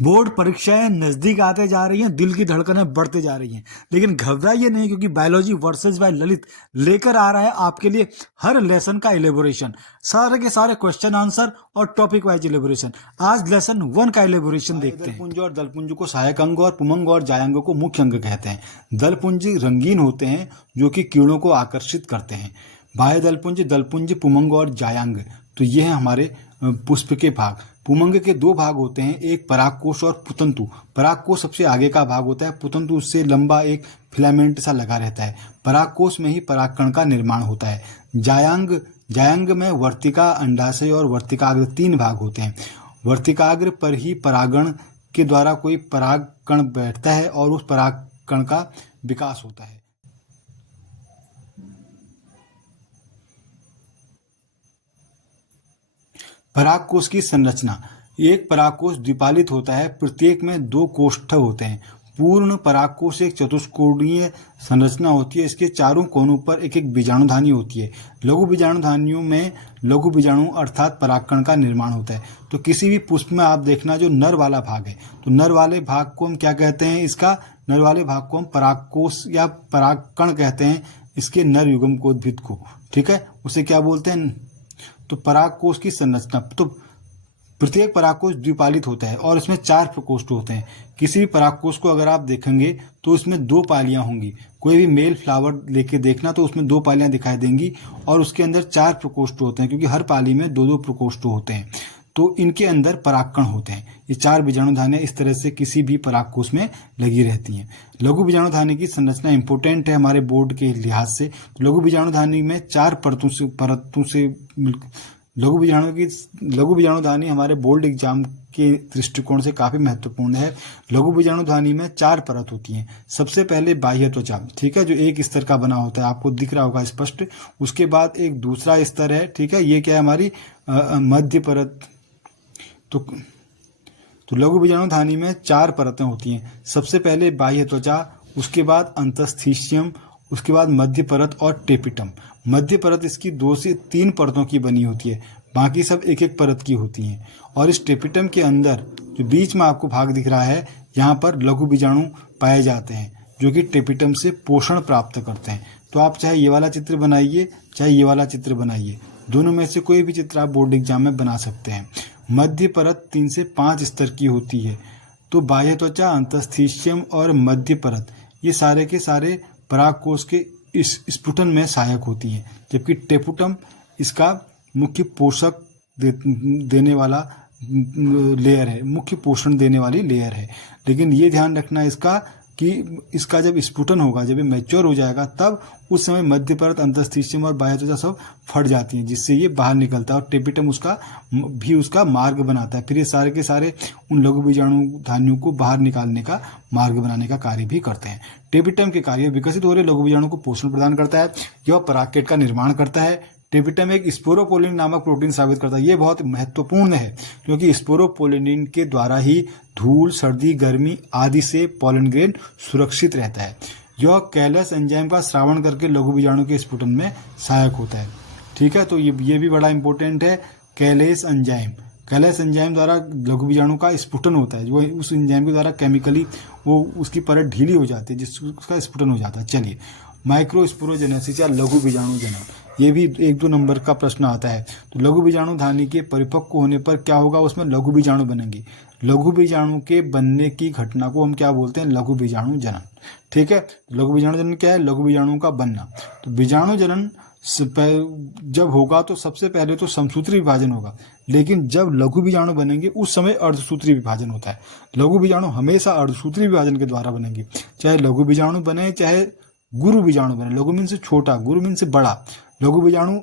Board परीक्षाएं नजदीक आते जा रही हैं, दिल की धड़कनें बढ़ते जा रही हैं, लेकिन घबराइए नहीं, क्योंकि बायोलॉजी वर्सेस बाय ललित लेकर आ रहा है आपके लिए हर लेसन का इलेबोरेशन, सारे के सारे क्वेश्चन आंसर और टॉपिक वाइज इलेबोरेशन। आज लेसन 1 का इलेबोरेशन देखते हैं। दलपुंज और दलपुंज को सहायक अंग और पुमंग और जायंग को मुख्य अंग कहते हैं। दलपुंज रंगीन होते हैं जो कि किरणों को आकर्षित करते हैं। बाह्य दलपुंज, दलपुंज, पुमंग और जायांग, तो ये हैं हमारे पुष्प के भाग। पुमंग के 2 भाग होते हैं, एक परागकोश और पुतंतु। परागकोश सबसे आगे का भाग होता है, पुतंतु उससे लंबा एक फिलामेंट सा लगा रहता है। परागकोश में ही परागकण का निर्माण होता है। जायांग में वर्तिका, अंडाशय और वर्तिकाग्र 3 भाग होते हैं। वर्तिकाग्र पर ही परागण के द्वारा कोई परागकण बैठता है और उस परागकण का विकास होता है। परागकोश की संरचना। एक परागकोश द्विपालित होता है, प्रत्येक में 2 कोष्ठ होते हैं। पूर्ण परागकोश एक चतुष्कोणीय संरचना होती है, इसके चारों कोनों पर एक एक बीजाणुधानी होती है। लघु बीजाणुधानियों में लघु बीजाणु अर्थात परागकण का निर्माण होता है। तो किसी भी पुष्प में आप देखना जो नर वाला भाग है, तो नर वाले भाग को हम क्या कहते हैं, इसका नर वाले भाग को हम परागकोश या परागकण कहते हैं, इसके नर युग्मकोद्भिद को। ठीक है, उसे क्या बोलते हैं। तो परागकोश की संरचना, तो प्रत्येक परागकोश द्विपालित होता है और इसमें 4 प्रकोष्ठ होते हैं। किसी भी परागकोश को अगर आप देखेंगे तो उसमें 2 पालियां होंगी। कोई भी मेल फ्लावर लेके देखना तो उसमें 2 पालियां दिखाई देंगी और उसके अंदर 4 प्रकोष्ठ होते हैं, क्योंकि हर पाली में 2-2 प्रकोष्ठ होते हैं। तो इनके अंदर परागकण होते हैं। ये 4 बीजाणुधानियां इस तरह से किसी भी परागकोश में लगी रहती हैं। लघु बीजाणुधानी की संरचना इंपॉर्टेंट है हमारे बोर्ड के लिहाज से। लघु बीजाणुधानी में 4 परतों से लघु बीजाणुधानी हमारे बोर्ड एग्जाम के दृष्टिकोण से काफी महत्वपूर्ण है। लघु बीजाणुधानी में 4 परत होती हैं। सबसे पहले बाह्य त्वचा, ठीक है, जो एक स्तर का बना होता है, आपको दिख रहा होगा स्पष्ट। उसके बाद एक दूसरा स्तर है, ठीक है, ये क्या है, हमारी मध्य परत। तो लघु बीजाणुधानी में 4 परतें होती हैं। सबसे पहले बाह्य त्वचा, उसके बाद अंतस्थीशियम, उसके बाद मध्य परत और टेपिटम। मध्य परत इसकी 2 से 3 परतों की बनी होती है, बाकी सब एक एक परत की होती हैं। और इस टेपिटम के अंदर जो बीच में आपको भाग दिख रहा है, यहाँ पर लघु बीजाणु पाए जाते हैं जो कि टेपिटम से पोषण प्राप्त करते हैं। तो आप चाहे ये वाला चित्र बनाइए, चाहे ये वाला चित्र बनाइए, दोनों में से कोई भी चित्र आप बोर्ड एग्जाम में बना सकते हैं। मध्य परत 3 से 5 स्तर की होती है। तो बाह्य त्वचा, अंतस्थीशियम और मध्य परत, ये सारे के सारे परागकोश के इस स्फुटन में सहायक होती हैं, जबकि टेपुटम इसका मुख्य पोषक देने वाला लेयर है, मुख्य पोषण देने वाली लेयर है। लेकिन ये ध्यान रखना इसका कि इसका जब स्फुटन होगा, जब ये मैच्योर हो जाएगा, तब उस समय मध्य परत, अंतस्थीशियम और बाह्य त्वचा सब फट जाती हैं, जिससे ये बाहर निकलता है और टेपिटम उसका मार्ग बनाता है। फिर ये सारे के सारे उन लघु बीजाणुधानियों को बाहर निकालने का मार्ग बनाने का कार्य भी करते हैं। टेपिटम के कार्य, विकसित हो रहे लघु बीजाणु को पोषण प्रदान करता है, यह परागकेट का निर्माण करता है। टेपिटम एक स्पोरोपोलिन नामक प्रोटीन साबित करता है। ये बहुत महत्वपूर्ण है, क्योंकि स्पोरोपोलिन के द्वारा ही धूल, सर्दी, गर्मी आदि से पॉलन ग्रेन सुरक्षित रहता है। यह कैलस एंजाइम का स्रावण करके लघु बीजाणु के स्फुटन में सहायक होता है। ठीक है, तो ये भी बड़ा इंपॉर्टेंट है। कैलेस एंजाइम द्वारा लघु बीजाणु का स्फुटन होता है। जो उस एंजाइम के द्वारा केमिकली वो उसकी परत ढीली हो जाती है, जिससे उसका स्फुटन हो जाता है। चलिए, माइक्रोस्पोरोजेनेसिस या लघु बीजाणु जनन, ये भी 1-2 नंबर का प्रश्न आता है। तो लघु बीजाणुधानी के परिपक्व होने पर क्या होगा, उसमें लघु बीजाणु बनेंगे। लघु बीजाणु के बनने की घटना को हम क्या बोलते हैं, लघु बीजाणु जनन। ठीक है, लघु बीजाणु जनन क्या है, लघु बीजाणु का बनना। तो बीजाणु जनन जब होगा तो सबसे पहले तो समसूत्री विभाजन होगा, लेकिन जब लघु बीजाणु बनेंगे उस समय अर्धसूत्री विभाजन होता है। लघु बीजाणु हमेशा अर्धसूत्री विभाजन के द्वारा बनेंगे, चाहे लघु बीजाणु बने चाहे गुरु बीजाणु बने। लघु मीन से छोटा, गुरु मीन से बड़ा। लघु बीजाणु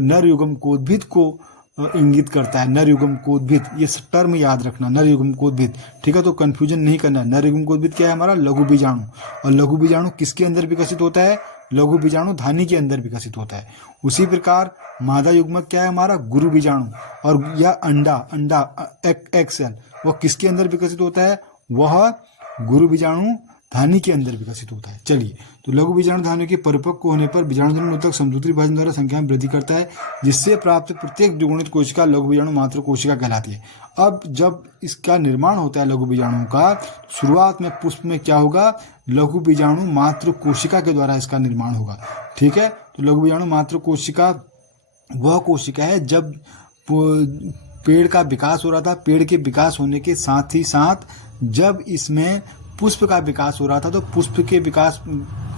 नर युग्मकोद्भिद को इंगित करता है। नर युग्मकोद्भिद, ये टर्म याद रखना, नर युग्मकोद्भिद। ठीक है, तो कंफ्यूजन नहीं करना। नर युग्मकोद्भिद क्या है, हमारा लघु बीजाणु। और लघु बीजाणु किसके अंदर विकसित होता है, लघु बीजाणुधानी के अंदर विकसित होता है। उसी प्रकार मादा युग्मक क्या है, हमारा गुरु बीजाणु। और या अंडा एग सेल, वह किसके अंदर विकसित होता है, वह गुरु बीजाणु धानी के अंदर विकसित होता है। चलिए, तो लघु बीजाणु धानी के परिपक्व होने पर बीजाणु ऊतक समसूत्री विभाजन द्वारा संख्या में वृद्धि करता है, जिससे प्राप्त प्रत्येक द्विगुणित कोशिका लघु बीजाणु मात्र कोशिका कहलाती है। अब जब इसका निर्माण होता है लघु बीजाणु का, शुरुआत में पुष्प में क्या होगा, लघु बीजाणु मात्र कोशिका के द्वारा इसका निर्माण होगा। ठीक है, तो लघु बीजाणु मात्र कोशिका वह कोशिका है जब पेड़ का विकास हो रहा था। पेड़ के विकास होने के साथ ही साथ जब इसमें पुष्प का विकास हो रहा था, तो पुष्प के विकास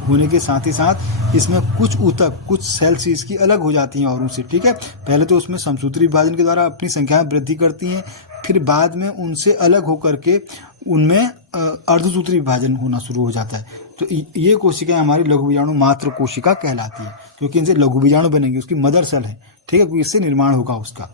होने के साथ ही साथ इसमें कुछ ऊतक, कुछ सेल्स इसकी अलग हो जाती हैं औरों से। ठीक है, पहले तो उसमें समसूत्री विभाजन के द्वारा अपनी संख्या में वृद्धि करती हैं, फिर बाद में उनसे अलग होकर के उनमें अर्धसूत्री विभाजन होना शुरू हो जाता है। तो ये कोशिकाएं हमारी लघु बीजाणु मात्र कोशिका कहलाती है, क्योंकि इनसे लघु बीजाणु बनेंगे, उसकी मदर सेल है। ठीक है, इससे निर्माण होगा उसका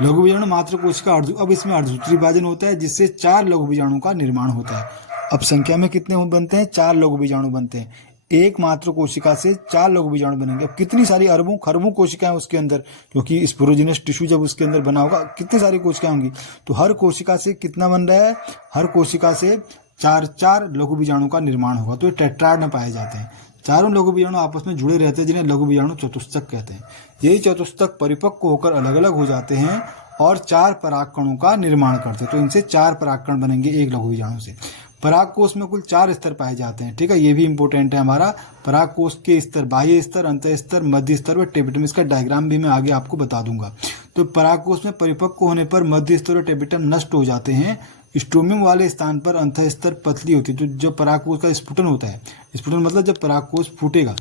लघु बीजाणु मात्र कोशिका। अब इसमें अर्धसूत्री विभाजन होता है, जिससे 4 लघु बीजाणु का निर्माण होता है। अब संख्या में कितने बनते हैं, 4 लघु बीजाणु बनते हैं। एक मात्र कोशिका से 4 लघु बीजाणु बनेंगे। अब कितनी सारी अरबों खरबों कोशिकाएं उसके अंदर, क्योंकि स्पोरोजिनस टिश्यू जब उसके अंदर बना होगा, कितनी सारी कोशिकाएं होंगी। तो हर कोशिका से कितना बन रहा है, हर कोशिका से 4 लघु बीजाणु का निर्माण होगा। तो ये टेट्राड में पाए जाते हैं। चारों लघु बीजाणु आपस में जुड़े रहते हैं, जिन्हें लघु बीजाणु चतुष्टक कहते हैं। यही चतुष्टक परिपक्व होकर अलग अलग हो जाते हैं और 4 परागकणों का निर्माण करते हैं। तो इनसे 4 परागकण बनेंगे एक लघु बीजाणु से। परागकोश में कुल 4 स्तर पाए जाते हैं। ठीक है, ये भी इंपॉर्टेंट है हमारा। परागकोश के स्तर, बाह्य स्तर, अंतः स्तर, मध्य स्तर व टेपिटम। इसका डायग्राम भी मैं आगे आपको बता दूंगा। तो परागकोश में परिपक्व होने पर मध्य स्तर और टेपिटम नष्ट हो जाते हैं। स्टोमियम वाले स्थान पर अंतः स्तर पतली होती है। तो जब परागकोश का स्फुटन होता है, स्फुटन मतलब जब परागकोश फूटेगा,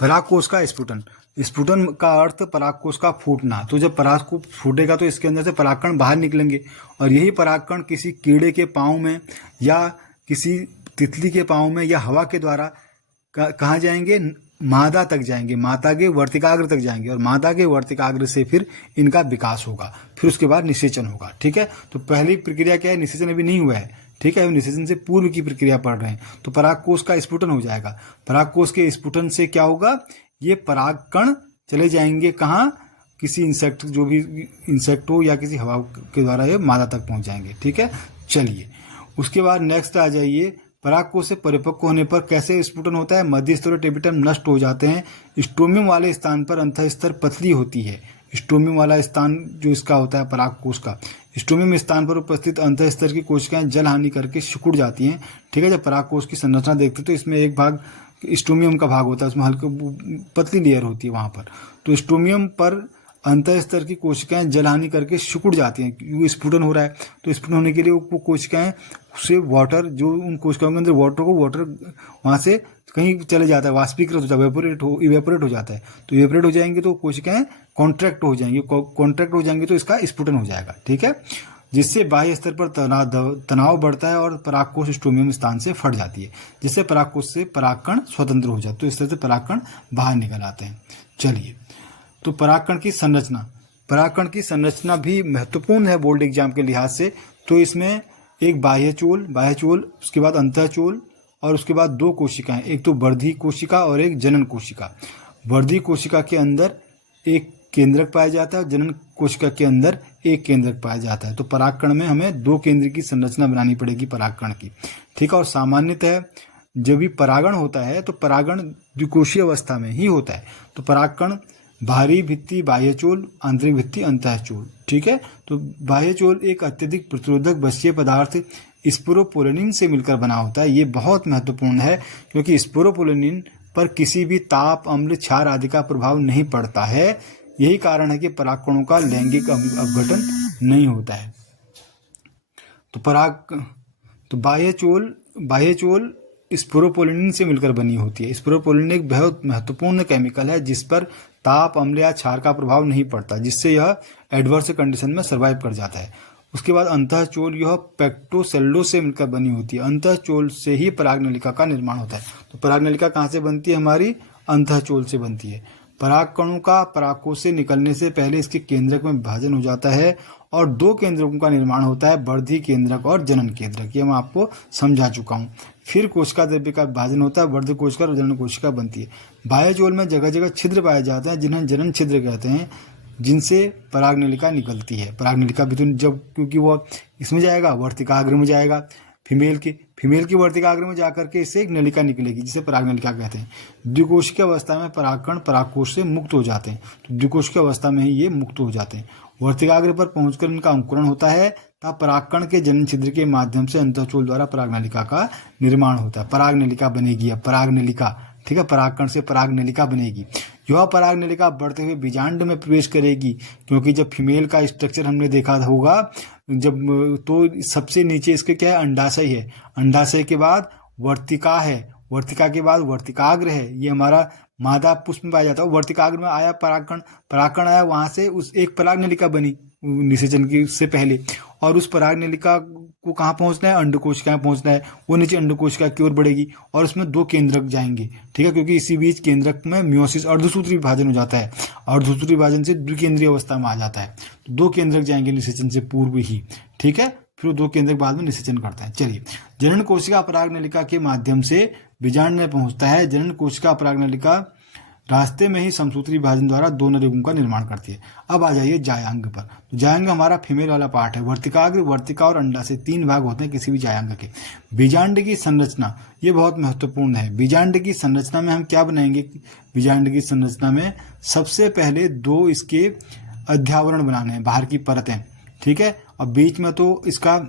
परागकोश का स्फुटन, स्फुटन का अर्थ परागकोश का फूटना। तो जब परागकोश फूटेगा तो इसके अंदर से परागकण बाहर निकलेंगे, और यही परागकण किसी कीड़े के पाँव में या किसी तितली के पाँव में या हवा के द्वारा कहाँ जाएंगे, मादा तक जाएंगे, मादा के वर्तिकाग्र तक जाएंगे, और मादा के वर्तिकाग्र से फिर इनका विकास होगा, फिर उसके बाद निषेचन होगा। ठीक है, तो पहली प्रक्रिया क्या है, निषेचन अभी नहीं हुआ है। ठीक है, निषेचन से पूर्व की प्रक्रिया पढ़ रहे हैं। तो परागकोश का स्फुटन हो जाएगा। परागकोश के स्फुटन से क्या होगा, ये परागकण चले जाएंगे कहाँ, किसी इंसेक्ट, जो भी इंसेक्ट हो या किसी हवा के द्वारा ये मादा तक पहुंच जाएंगे। ठीक है, चलिए उसके बाद नेक्स्ट आ जाइए। परागकोश से परिपक्व होने पर कैसे स्फुटन होता है, मध्य स्तर और टेपिटम नष्ट हो जाते हैं। स्टोमियम वाले स्थान पर अंतः स्तर पतली होती है। स्टोमियम वाला स्थान जो इसका होता है परागकोश का, स्टोमियम स्थान पर उपस्थित अंतः स्तर की कोशिकाएं जल हानि करके सिकुड़ जाती हैं। ठीक है, जब परागकोश की संरचना देखते तो इसमें एक भाग स्टोमियम का भाग होता है, उसमें हल्की पतली लेयर होती है वहां पर। तो स्टोमियम पर अंतः स्तर की कोशिकाएं जल हानि करके सिकुड़ जाती हैं, क्योंकि स्फुटन हो रहा है। तो स्फुटन होने के लिए वो कोशिकाएं से वाटर, जो उन कोशिकाओं के अंदर वाटर वहां से कहीं चले जाता है, वाष्पीकृत हो जाता है, इवेपोरेट हो जाता है। तो इवेपोरेट हो जाएंगे तो कोशिकाएं कॉन्ट्रैक्ट हो जाएंगी, तो इसका स्फुटन हो जाएगा। ठीक है, जिससे बाह्य स्तर पर तनाव बढ़ता है और परागकोश स्टोमियम स्थान से फट जाती है, जिससे परागकोश से परागकण स्वतंत्र हो जाते हैं। तो इस तरह से परागकण बाहर निकल आते हैं। चलिए, तो परागकण की संरचना भी महत्वपूर्ण है बोर्ड एग्जाम के लिहाज से। तो इसमें एक बाह्य चोल, उसके बाद अंतःचोल, और उसके बाद 2 कोशिकाएं, एक तो वर्धी कोशिका और एक जनन कोशिका। वर्धी कोशिका के अंदर एक केंद्रक पाया जाता है और जनन कोशिका के अंदर एक केंद्रक पाया जाता है। तो परागकण में हमें 2 केंद्र की संरचना बनानी पड़ेगी परागकण की। ठीक है, और सामान्यतः जब भी परागण होता है तो परागण द्विकोशीय अवस्था में ही होता है। तो परागकण बाहरी भित्ति बाह्यचोल, आंतरिक भित्ति अंतःचोल। ठीक है, तो बाह्यचोल एक अत्यधिक प्रतिरोधक बसीय पदार्थ स्पोरोपोलिन से मिलकर बना होता है। ये बहुत महत्वपूर्ण है, क्योंकि स्पोरोपोलिन पर किसी भी ताप, अम्ल, क्षार आदि का प्रभाव नहीं पड़ता है। यही कारण है कि परागकणों का लैंगिक अपघटन नहीं होता है। तो बाह्यचोल स्पोरोपोलिन से मिलकर बनी होती है। स्पोरोपोलिन एक बहुत महत्वपूर्ण केमिकल है जिस पर ताप, अम्ल या क्षार का प्रभाव नहीं पड़ता, जिससे यह एडवर्स कंडीशन में सर्वाइव कर जाता है। उसके बाद अंतःचोल, यह पेक्टोसेल्लोज से मिलकर बनी होती है। अंतःचोल से ही परागनलिका का निर्माण होता है। तो परागनलिका कहाँ से बनती है, हमारी अंतःचोल से बनती है। परागकणों का परागकोश से निकलने से पहले इसके केंद्रक में विभाजन हो जाता है और दो केंद्रकों का निर्माण होता है, वर्धी केंद्रक और जनन केंद्रक। ये मैं आपको समझा चुका हूँ। फिर कोशिका द्रव्य का विभाजन होता है, वर्ध कोशिका और जनन कोशिका बनती है। बाह्यजोल में जगह जगह छिद्र पाए जाते हैं जिन्हें जनन छिद्र कहते हैं, जिनसे परागनलिका निकलती है। परागनलिका भी तो जब, क्योंकि वो इसमें जाएगा, वर्तिकाग्र में जाएगा, फीमेल की वर्तिकाग्र में जाकर के इससे एक नलिका निकलेगी जिसे परागनलिका कहते हैं। द्विकोशिकीय अवस्था में परागकण परागकोश से मुक्त हो जाते हैं, तो द्विकोशिकीय अवस्था में ही ये मुक्त हो जाते हैं। वर्तिकाग्र पर पहुंचकर इनका अंकुरण होता है, तब परागकण के जनन छिद्र के माध्यम से अंतःचूल द्वारा परागनलिका का निर्माण होता है। परागनलिका बनेगी, अब परागनलिका, ठीक है, परागकण से परागनलिका बनेगी। यह परागनलिका बढ़ते हुए बीजांड में प्रवेश करेगी, क्योंकि जब फीमेल का स्ट्रक्चर हमने देखा होगा जब, तो सबसे नीचे इसके क्या है, अंडाशय है, अंडाशय के बाद वर्तिका है, वर्तिका के बाद वर्तिकाग्र है, ये हमारा मादा पुष्प में पाया जाता है। वर्तिकाग्र में आया परागकण, परागकण आया, वहां से उस एक परागनलिका बनी निषेचन की से पहले, और उस परागनलिका को कहाँ पहुंचना है, अंडकोशिका में पहुंचना है। वो नीचे अंडकोशिका की ओर बढ़ेगी और उसमें दो केंद्रक जाएंगे, ठीक है, क्योंकि इसी बीच केंद्रक में म्योसिस अर्धसूत्री विभाजन हो जाता है, अर्धसूत्री विभाजन से द्विकेंद्रीय अवस्था में आ जाता है। तो दो केंद्रक जाएंगे निषेचन से पूर्व ही, ठीक है, फिर दो केंद्रक बाद में निषेचन करते हैं। चलिए, जनन कोशिका परागनलिका के माध्यम से बीजांड में पहुंचता है। जनन कोशिका परागनलिका रास्ते में ही समसूत्री विभाजन द्वारा दो नलिकाओं का निर्माण करती है। अब आ जाइए जायांग पर। तो जायांग हमारा फीमेल वाला पार्ट है। वर्तिकाग्र, वर्तिका और अंडा से तीन भाग होते हैं किसी भी जायांग के। बीजांड की संरचना, ये बहुत महत्वपूर्ण है। बीजांड की संरचना में हम क्या बनाएंगे, बीजांड की संरचना में सबसे पहले दो इसके अध्यावरण बनाने हैं, बाहर की परतें, ठीक है, और बीच में तो इसका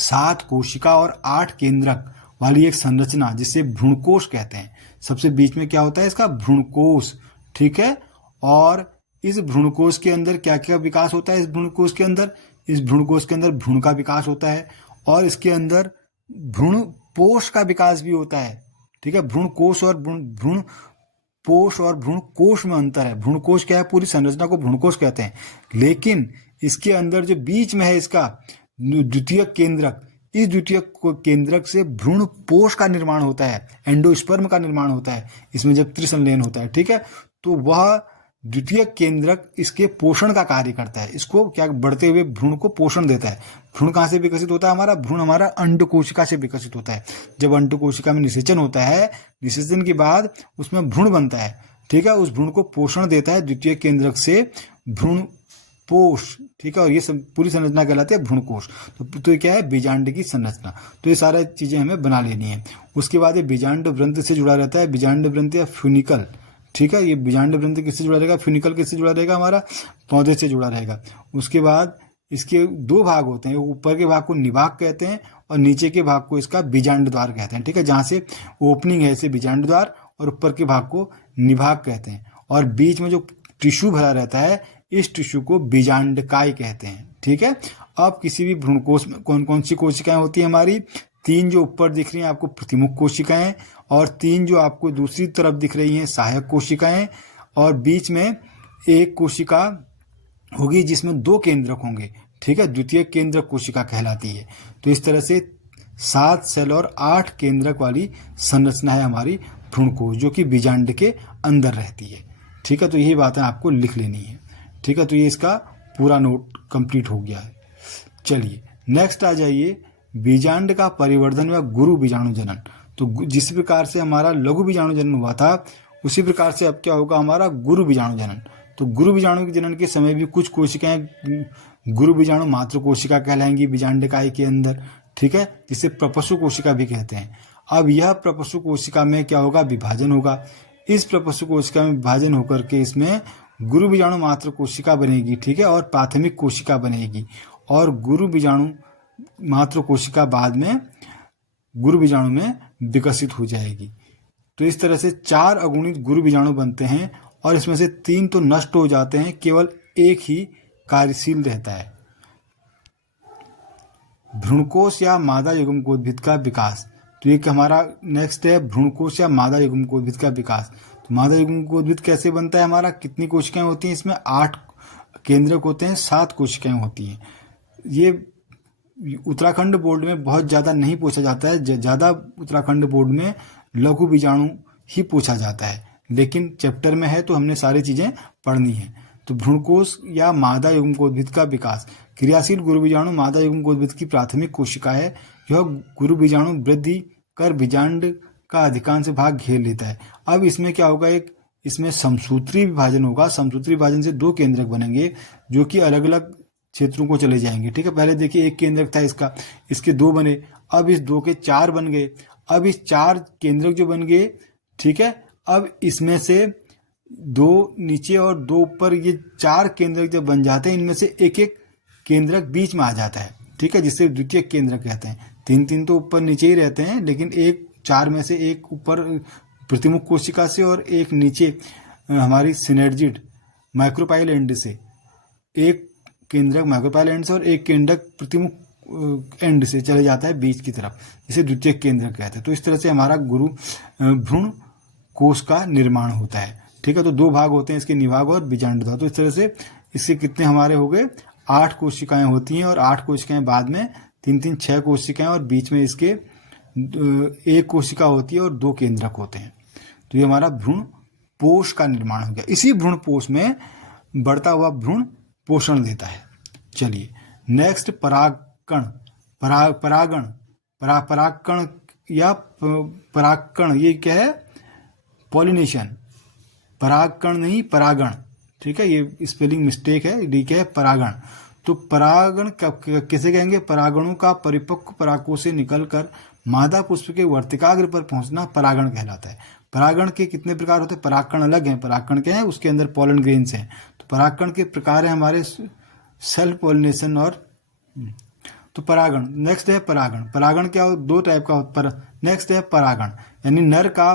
7 कोशिका और 8 केंद्रक वाली एक संरचना जिसे भ्रूणकोश कहते हैं। सबसे बीच में क्या होता है, इसका भ्रूणकोश, ठीक है, और इस भ्रूणकोश के अंदर क्या क्या विकास होता है, इस भ्रूणकोश के अंदर, इस भ्रूणकोश के अंदर भ्रूण का विकास होता है और इसके अंदर भ्रूणपोष का विकास भी होता है, ठीक है। भ्रूणकोश और भ्रूणपोष और भ्रूणकोश में अंतर है। भ्रूणकोश क्या है, पूरी संरचना को भ्रूणकोश कहते हैं, लेकिन इसके अंदर जो बीच में है इसका द्वितीयक केंद्रक, इस द्वितीयक केंद्रक से भ्रूणपोष का निर्माण होता है, एंडोस्पर्म का निर्माण होता है इसमें जब त्रिसंलयन होता है, ठीक है। तो वह द्वितीयक केंद्रक इसके पोषण का कार्य करता है, इसको क्या, बढ़ते हुए भ्रूण को पोषण देता है। भ्रूण कहाँ से विकसित होता है हमारा, भ्रूण हमारा अंडकोशिका से विकसित होता है। जब अंडकोशिका में निषेचन होता है, निषेचन के बाद उसमें भ्रूण बनता है, ठीक है, उस भ्रूण को पोषण देता है द्वितीयक केंद्रक से भ्रूण पोष, ठीक है, और ये सब पूरी संरचना कहलाती है भ्रूणकोश। तो ये क्या है, बीजांड की संरचना। तो ये सारी चीजें हमें बना लेनी है। उसके बाद ये बीजांड व्रंत से जुड़ा रहता है, बीजांड व्रंत या फ्यूनिकल, ठीक है। ये बीजांड व्रंत किससे जुड़ा रहेगा, फ्यूनिकल किससे जुड़ा रहेगा, हमारा पौधे से जुड़ा रहेगा। उसके बाद इसके दो भाग होते हैं, ऊपर के भाग को निभाग कहते हैं और नीचे के भाग को इसका बीजांड द्वार कहते हैं, ठीक है। जहाँ से ओपनिंग है इसे बीजांड द्वार और ऊपर के भाग को निभाग कहते हैं, और बीच में जो टिश्यू भरा रहता है इस टिश्यू को बीजांडकाय कहते हैं, ठीक है। अब किसी भी भ्रूणकोश में कौन कौन सी कोशिकाएं होती है हमारी, 3 जो ऊपर दिख रही हैं आपको प्रतिमुख कोशिकाएं, और 3 जो आपको दूसरी तरफ दिख रही हैं सहायक कोशिकाएं, और बीच में एक कोशिका होगी जिसमें 2 केंद्रक होंगे, ठीक है, द्वितीय केंद्रक कोशिका कहलाती है। तो इस तरह से 7 सेल और 8 केंद्रक वाली संरचना है हमारी भ्रूणकोश, जो कि बीजांड के अंदर रहती है, ठीक है। तो यही बातें आपको लिख लेनी है, ठीक है। तो ये इसका पूरा नोट कंप्लीट हो गया है। चलिए नेक्स्ट आ जाइए, बीजांड का परिवर्धन व गुरु बीजाणु जनन। तो जिस प्रकार से हमारा लघु बीजाणु जनन हुआ था उसी प्रकार से अब क्या होगा, हमारा गुरु बीजाणु जनन। तो गुरु बीजाणु जनन के समय भी कुछ कोशिकाएं गुरु बीजाणु मातृ कोशिका कहलाएंगी बीजांडकाय के अंदर, ठीक है, जिसे प्रपशु कोशिका भी कहते हैं। अब यह प्रपशु कोशिका में क्या होगा, विभाजन होगा। इस प्रपशु कोशिका में विभाजन होकर के इसमें गुरु बीजाणु मात्र कोशिका बनेगी, ठीक है, और प्राथमिक कोशिका बनेगी, और गुरु बीजाणु मात्र कोशिका बाद में गुरु बीजाणु में विकसित हो जाएगी। तो इस तरह से 4 अगुणित गुरु बीजाणु बनते हैं, और इसमें से 3 तो नष्ट हो जाते हैं, केवल एक ही कार्यशील रहता है। भ्रूणकोश या मादा युग्मकोद्भिद का विकास। तो ये हमारा नेक्स्ट है, भ्रूणकोश या मादा युग्मकोद्भिद का विकास। तो मादा युग्मकोद्भिद कैसे बनता है हमारा, कितनी कोशिकाएं होती हैं इसमें, 8 केंद्रक होते हैं, 7 कोशिकाएं होती हैं। ये उत्तराखंड बोर्ड में बहुत ज़्यादा नहीं पूछा जाता है, ज़्यादा उत्तराखंड बोर्ड में लघु बीजाणु ही पूछा जाता है, लेकिन चैप्टर में है तो हमने सारी चीजें पढ़नी है। तो भ्रूणकोश या मादा युग्मकोद्भिद का विकास। क्रियाशील गुरु बीजाणु मादा युग्मकोद्भिद की प्राथमिक कोशिका है। यह गुरु बीजाणु वृद्धि कर बीजांड का अधिकांश भाग घेर लेता है। अब इसमें क्या होगा, एक इसमें समसूत्री विभाजन होगा। समसूत्री विभाजन से दो केंद्रक बनेंगे जो कि अलग अलग क्षेत्रों को चले जाएंगे। ठीक है, पहले देखिए एक केंद्रक था इसका, इसके दो बने, अब इस दो के चार बन गए। अब इस चार केंद्रक जो बन गए, ठीक है, अब इसमें से दो नीचे और दो ऊपर, ये चार केंद्रक जब बन जाते हैं, इनमें से एक एक केंद्रक बीच में आ जाता है। ठीक है, जिसे द्वितीय केंद्रक कहते हैं। तीन तीन तो ऊपर नीचे ही रहते हैं, लेकिन एक चार में से एक ऊपर प्रतिमुख कोशिका से और एक नीचे हमारी सिनर्जिड माइक्रोपाइल एंड से, एक केंद्रक माइक्रोपाइल एंड से और एक केंद्रक प्रतिमुख एंड से चले जाता है बीच की तरफ, जिसे द्वितीय केंद्रक कहते हैं। तो इस तरह से हमारा गुरु भ्रूण कोश का निर्माण होता है। ठीक है, तो दो भाग होते हैं इसके, निभाग और बीजांडद्वार। तो इस तरह से इससे कितने हमारे हो गए, 8 कोशिकाएं होती हैं, और 8 कोशिकाएं बाद में 3 6 कोशिकाएं, और बीच में इसके एक कोशिका होती है और 2 केंद्रक होते हैं। तो ये हमारा भ्रूण पोष का निर्माण हो गया। इसी भ्रूण पोष में बढ़ता हुआ भ्रूण पोषण देता है। चलिए नेक्स्ट, परागकण। परागकण या परागकण, ये क्या है, पॉलिनेशन। परागकण नहीं, परागण। ठीक है, ये स्पेलिंग मिस्टेक है, डी क्या है, परागण। तो परागण किसे कहेंगे, परागणों का परिपक्व परागकोश से निकलकर मादा पुष्प के वर्तिकाग्र पर पहुंचना परागण कहलाता है। परागण के कितने प्रकार होते हैं, परागकण अलग हैं, परागकण क्या है, उसके अंदर पॉलन ग्रेन्स हैं। तो परागकण के प्रकार है हमारे सेल्फ पॉलिनेशन और, तो परागण। नेक्स्ट है परागण। परागण क्या, 2 टाइप का होता है। नेक्स्ट है परागण, यानी नर का,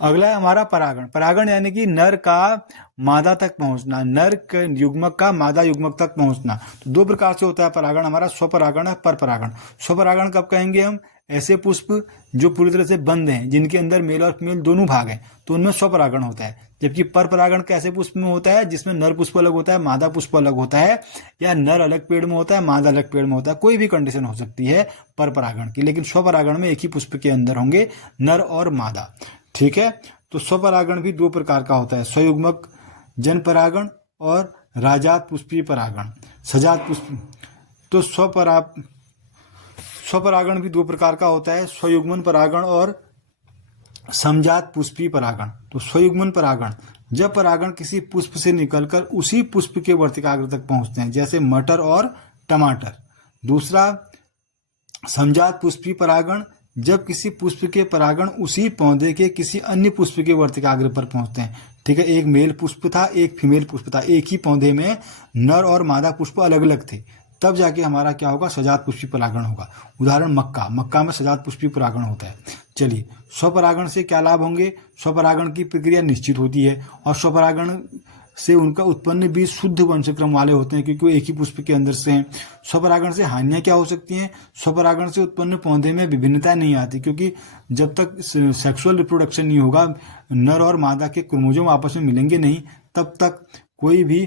अगला है हमारा परागण। परागण यानी कि नर का मादा तक पहुंचना, नर के युग्मक का मादा युग्मक तक पहुंचना। तो 2 प्रकार से होता है परागण हमारा, स्वपरागण है, परपरागण। स्वपरागण कब कहेंगे हम, ऐसे पुष्प जो पूरी तरह से बंद हैं, जिनके अंदर मेल और फीमेल दोनों भाग हैं, तो उनमें स्वपरागण होता है। जबकि परपरागण कैसे पुष्प में होता है, जिसमें नर पुष्प अलग होता है, मादा पुष्प अलग होता है, या नर अलग पेड़ में होता है, मादा अलग पेड़ में होता है, कोई भी कंडीशन हो सकती है परपरागण की। लेकिन स्वपरागण में एक ही पुष्प के अंदर होंगे नर और मादा। ठीक है, तो स्वपरागण भी 2 प्रकार का होता है, स्वयुग्मक जन परागण और राजात पुष्पीय परागण, सजात पुष्प। तो स्वपरागण भी 2 प्रकार का होता है, स्वयुग्मन परागण और समजात पुष्पीय परागण। तो स्वयुग्मन परागण, जब परागण किसी पुष्प से निकलकर उसी पुष्प के वर्तिकाग्र तक पहुंचते हैं, जैसे मटर और टमाटर। दूसरा समजात पुष्पीय परागण, जब किसी पुष्प के परागण उसी पौधे के किसी अन्य पुष्प के वर्तिकाग्र पर पहुंचते हैं। ठीक है, एक मेल पुष्प था, एक फीमेल पुष्प था, एक ही पौधे में नर और मादा पुष्प अलग अलग थे, तब जाके हमारा क्या होगा, सजात पुष्पीय परागण होगा। उदाहरण मक्का में सजात पुष्पीय परागण होता है। चलिए, स्वपरागण से क्या लाभ होंगे, स्वपरागण की प्रक्रिया निश्चित होती है, और स्वपरागण से उनका उत्पन्न भी शुद्ध वंशक्रम वाले होते हैं, क्योंकि वो एक ही पुष्प के अंदर से हैं। स्वपरागण से हानियां क्या हो सकती हैं, स्वपरागण से उत्पन्न पौधे में विभिन्नता नहीं आती, क्योंकि जब तक सेक्सुअल रिप्रोडक्शन नहीं होगा, नर और मादा के क्रोमोसोम आपस में मिलेंगे नहीं, तब तक कोई भी